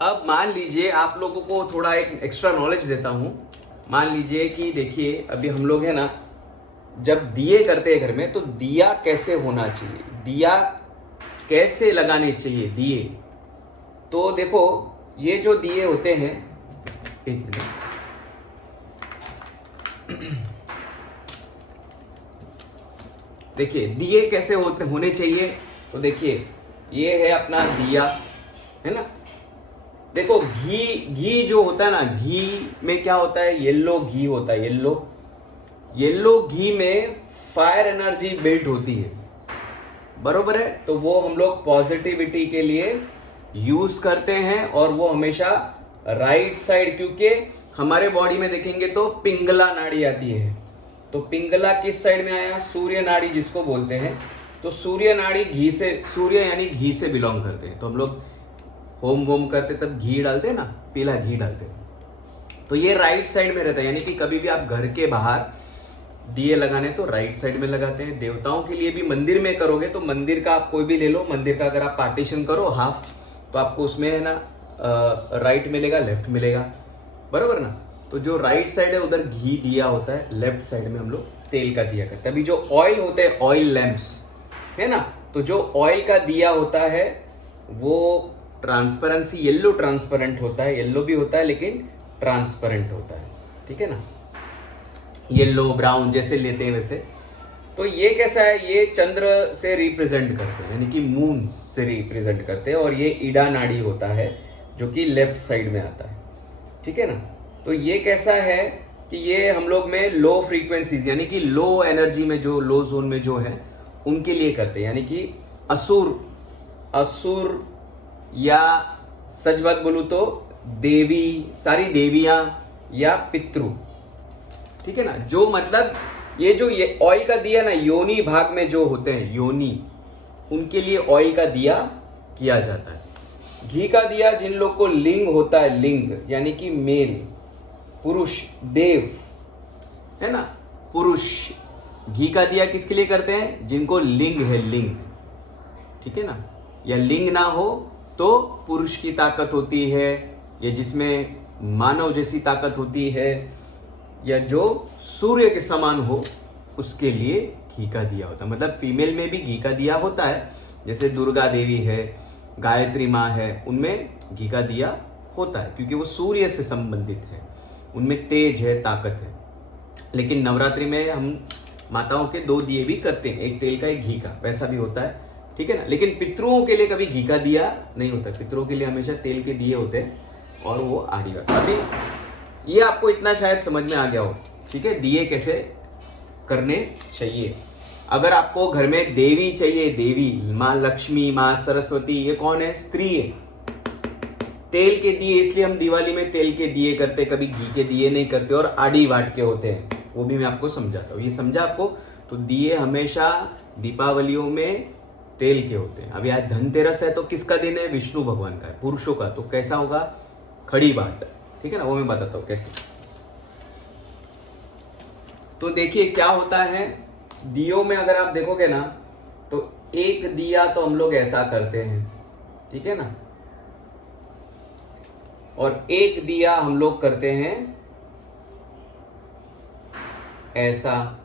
अब मान लीजिए आप लोगों को थोड़ा एक एक्स्ट्रा नॉलेज देता हूं। मान लीजिए कि देखिए अभी हम लोग है ना, जब दिए करते हैं घर में तो दिया कैसे होना चाहिए, दिया कैसे लगाने चाहिए दिए। तो देखो ये जो दिए होते हैं, एक मिनट, देखिए दिए कैसे होने चाहिए। तो देखिए ये है अपना दिया, है ना। देखो घी जो होता है ना, घी में क्या होता है, येलो घी होता है। येलो घी में फायर एनर्जी बिल्ड होती है, बरोबर है। तो वो हम लोग पॉजिटिविटी के लिए यूज करते हैं, और वो हमेशा राइट साइड, क्योंकि हमारे बॉडी में देखेंगे तो पिंगला नाड़ी आती है। तो पिंगला किस साइड में आया, सूर्य नाड़ी जिसको बोलते हैं। तो सूर्य नाड़ी घी से, सूर्य यानी घी से बिलोंग करते हैं। तो हम लोग होम वोम करते तब घी डालते हैं ना, पीला घी डालते हैं। तो ये राइट साइड में रहता है, यानी कि कभी भी आप घर के बाहर दिए लगाने तो राइट साइड में लगाते हैं। देवताओं के लिए भी मंदिर में करोगे तो मंदिर का आप कोई भी ले लो, मंदिर का अगर आप पार्टीशन करो हाफ, तो आपको उसमें है ना राइट मिलेगा, लेफ्ट मिलेगा, बरोबर ना। तो जो राइट साइड है उधर घी दिया होता है, लेफ्ट साइड में हम लोग तेल का दिया करते हैं। अभी जो ऑयल होते हैं, ऑयल लैंप्स है ना, तो जो ऑयल का दिया होता है वो ट्रांसपेरेंसी, येलो ट्रांसपेरेंट होता है, येलो भी होता है लेकिन ट्रांसपेरेंट होता है, ठीक है ना, येलो ब्राउन जैसे लेते हैं वैसे। तो ये कैसा है, ये चंद्र से रिप्रेजेंट करते हैं, यानी कि मून से रिप्रेजेंट करते हैं। और ये ईडा नाड़ी होता है जो कि लेफ्ट साइड में आता है, ठीक है ना। तो ये कैसा है कि ये हम लोग में लो फ्रीक्वेंसीज, यानी कि लो एनर्जी में, जो लो जोन में जो है उनके लिए करते हैं। यानी कि असुर या सच बात बोलूं तो देवी, सारी देवियां या पितृ, ठीक है ना। जो मतलब ये ऑयल का दिया ना, योनि भाग में जो होते हैं योनि, उनके लिए ऑयल का दिया किया जाता है। घी का दिया जिन लोग को लिंग होता है, लिंग यानी कि मेल, पुरुष, देव, है ना, पुरुष। घी का दिया किसके लिए करते हैं, जिनको लिंग है, लिंग, ठीक है ना। या लिंग ना हो तो पुरुष की ताकत होती है, या जिसमें मानव जैसी ताकत होती है, या जो सूर्य के समान हो, उसके लिए घी का दिया होता है। मतलब फीमेल में भी घी का दिया होता है, जैसे दुर्गा देवी है, गायत्री माँ है, उनमें घी का दिया होता है क्योंकि वो सूर्य से संबंधित है, उनमें तेज है, ताकत है। लेकिन नवरात्रि में हम माताओं के 2 दिए भी करते हैं, एक तेल का एक घी का, वैसा भी होता है, ठीक है ना। लेकिन पितरों के लिए कभी घी का दिया नहीं होता, पितरों के लिए हमेशा तेल के दिए होते हैं, और वो आड़ी का। अभी ये आपको इतना शायद समझ में आ गया हो, ठीक है, दिए कैसे करने चाहिए। अगर आपको घर में देवी चाहिए, देवी माँ लक्ष्मी, माँ सरस्वती, ये कौन है, स्त्री है। तेल के दिए, इसलिए हम दिवाली में तेल के दिए करते, कभी घी के दिए नहीं करते, और आड़ी वाट के होते हैं, वो भी मैं आपको समझाता हूँ। ये समझा आपको। तो दिए हमेशा दीपावलियों में तेल के होते हैं। अभी आज धनतेरस है तो किसका दिन है, विष्णु भगवान का है, पुरुषों का। तो कैसा होगा, खड़ी बाट, ठीक है ना, वो मैं बताता हूँ कैसे। तो देखिए क्या होता है दियों में, अगर आप देखोगे ना तो एक दिया तो हम लोग ऐसा करते हैं, ठीक है ना, और एक दिया हम लोग करते हैं ऐसा।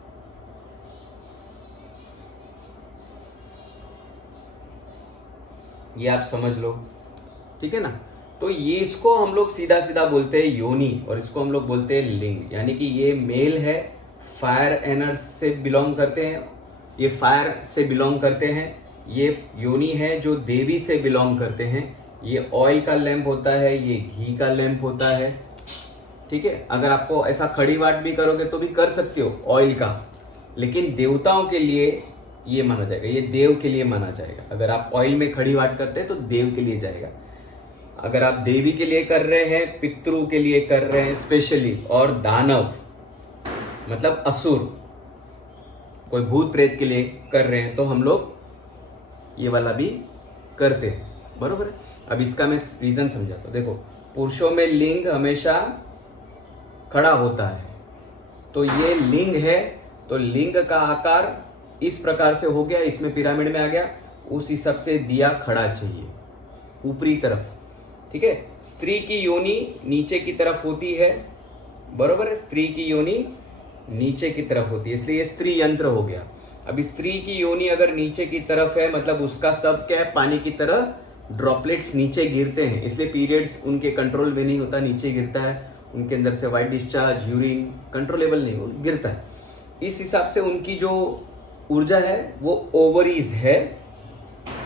ये आप समझ लो, ठीक है ना। तो ये इसको हम लोग सीधा सीधा बोलते हैं योनि, और इसको हम लोग बोलते हैं लिंग। यानी कि ये मेल है, फायर एनर्जी से बिलोंग करते हैं, ये फायर से बिलोंग करते हैं। ये योनि है जो देवी से बिलोंग करते हैं। ये ऑयल का लैंप होता है, ये घी का लैंप होता है, ठीक है। अगर आपको ऐसा खड़ी वाट भी करोगे तो भी कर सकते हो ऑयल का, लेकिन देवताओं के लिए ये माना जाएगा, ये देव के लिए माना जाएगा। अगर आप ऑयल में खड़ी वाट करते हैं तो देव के लिए जाएगा। अगर आप देवी के लिए कर रहे हैं, पितृ के लिए कर रहे हैं स्पेशली, और दानव मतलब असुर, कोई भूत प्रेत के लिए कर रहे हैं, तो हम लोग ये वाला भी करते हैं, बरोबर है। अब इसका मैं रीजन समझाता हूं। देखो पुरुषों में लिंग हमेशा खड़ा होता है, तो ये लिंग है, तो लिंग का आकार इस प्रकार से हो गया, इसमें पिरामिड में आ गया, उस हिसाब से दिया खड़ा चाहिए ऊपरी तरफ, ठीक है। स्त्री की योनि नीचे की तरफ होती है, बरोबर है, स्त्री की योनि नीचे की तरफ होती है, इसलिए ये स्त्री यंत्र हो गया। अभी स्त्री की योनि अगर नीचे की तरफ है मतलब उसका सब क्या है, पानी की तरह ड्रॉपलेट्स नीचे गिरते हैं, इसलिए पीरियड्स उनके कंट्रोल में नहीं होता, नीचे गिरता है, उनके अंदर से वाइट डिस्चार्ज, यूरिन कंट्रोलेबल नहीं, वो गिरता है। इस हिसाब से उनकी जो ऊर्जा है वो ओवरीज है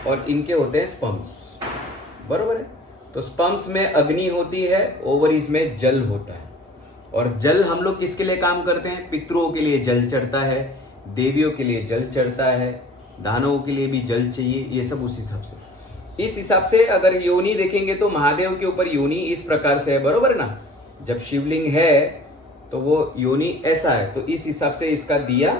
और इनके होते हैं स्पर्म्स, बरोबर है। तो स्पर्म्स में अग्नि होती है, ओवरीज में जल होता है। और जल हम लोग किसके लिए काम करते हैं, पितरों के लिए जल चढ़ता है, देवियों के लिए जल चढ़ता है, दानवों के लिए भी जल चाहिए, ये सब उस हिसाब से। इस हिसाब से अगर योनि देखेंगे तो महादेव के ऊपर योनि इस प्रकार से है, बरोबर ना। जब शिवलिंग है तो वो योनि ऐसा है, तो इस हिसाब से इसका दिया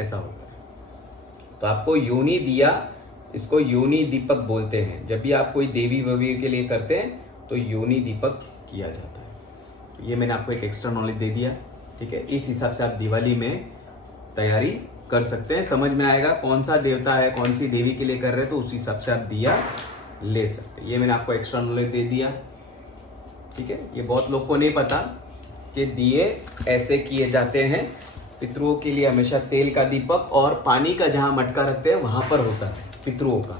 ऐसा होता है। तो आपको योनि दिया, इसको योनि दीपक बोलते हैं। जब भी आप कोई देवी ववी के लिए करते हैं तो योनि दीपक किया जाता है। तो ये मैंने आपको एक एक्स्ट्रा नॉलेज दे दिया, ठीक है। इस हिसाब से आप दिवाली में तैयारी कर सकते हैं, समझ में आएगा कौन सा देवता है, कौन सी देवी के लिए कर रहे हैं, तो उस हिसाब से आप दिया ले सकते हैं। ये मैंने आपको एक्स्ट्रा नॉलेज दे दिया, ठीक है। ये बहुत लोग को नहीं पता कि दिए ऐसे किए जाते हैं। पितरों के लिए हमेशा तेल का दीपक और पानी का जहाँ मटका रखते हैं वहाँ पर होता है पितरों का।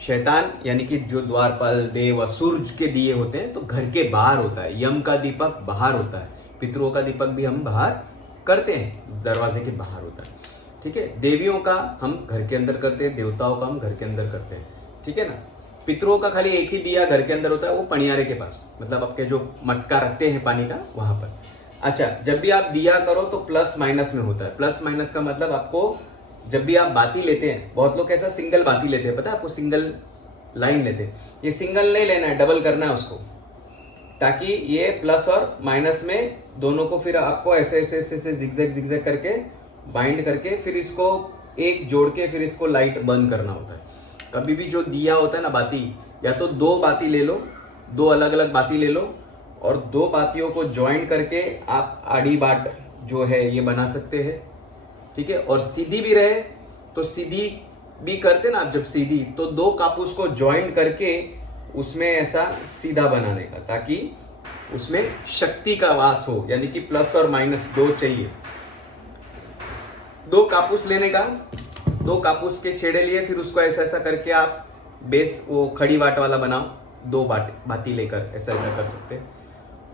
शैतान यानी कि जो द्वारपाल, देव, असुर के दिए होते हैं तो घर के बाहर होता है। यम का दीपक बाहर होता है, पितरों का दीपक भी हम बाहर करते हैं, दरवाजे के बाहर होता है, ठीक है। देवियों का हम घर के अंदर करते हैं, देवताओं का हम घर के अंदर करते हैं, ठीक है ना। पितरों का खाली एक ही दिया घर के अंदर होता है, वो पनियारे के पास, मतलब आपके जो मटका रखते हैं पानी का वहां पर। अच्छा, जब भी आप दिया करो तो प्लस माइनस में होता है। प्लस माइनस का मतलब आपको जब भी आप बाती लेते हैं, बहुत लोग ऐसा सिंगल बाती लेते हैं, पता है आपको, सिंगल लाइन लेते हैं। ये सिंगल नहीं लेना है, डबल करना है उसको, ताकि ये प्लस और माइनस में दोनों को फिर आपको ऐसे ऐसे ऐसे ऐसे जिगजैग जिगजैग करके बाइंड करके फिर इसको एक जोड़ के फिर इसको लाइट बंद करना होता है। कभी भी जो दिया होता है ना बाती, या तो दो बाती ले लो, दो अलग अलग बाती ले लो और दो बातियों को ज्वाइन करके आप आड़ी बाट जो है ये बना सकते हैं, ठीक है। और सीधी भी रहे तो सीधी भी करते ना आप, जब सीधी तो दो कापूस को ज्वाइन करके उसमें ऐसा सीधा बनाने का, ताकि उसमें शक्ति का वास हो, यानी कि प्लस और माइनस दो चाहिए। दो कापूस लेने का, दो कापूस के छेड़े लिए, फिर उसको ऐसा ऐसा करके आप बेस वो खड़ी बाट वाला बनाओ, दो बाती लेकर ऐसा ऐसा कर सकते हैं।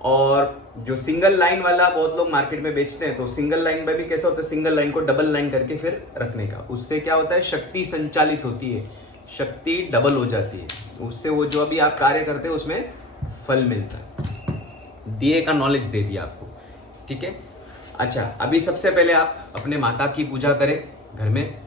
और जो सिंगल लाइन वाला बहुत लोग मार्केट में बेचते हैं, तो सिंगल लाइन में भी कैसा होता है, सिंगल लाइन को डबल लाइन करके फिर रखने का, उससे क्या होता है, शक्ति संचालित होती है, शक्ति डबल हो जाती है, उससे वो जो अभी आप कार्य करते हैं उसमें फल मिलता है। दिए का नॉलेज दे दिया आपको, ठीक है। अच्छा, अभी सबसे पहले आप अपने माता की पूजा करें घर में,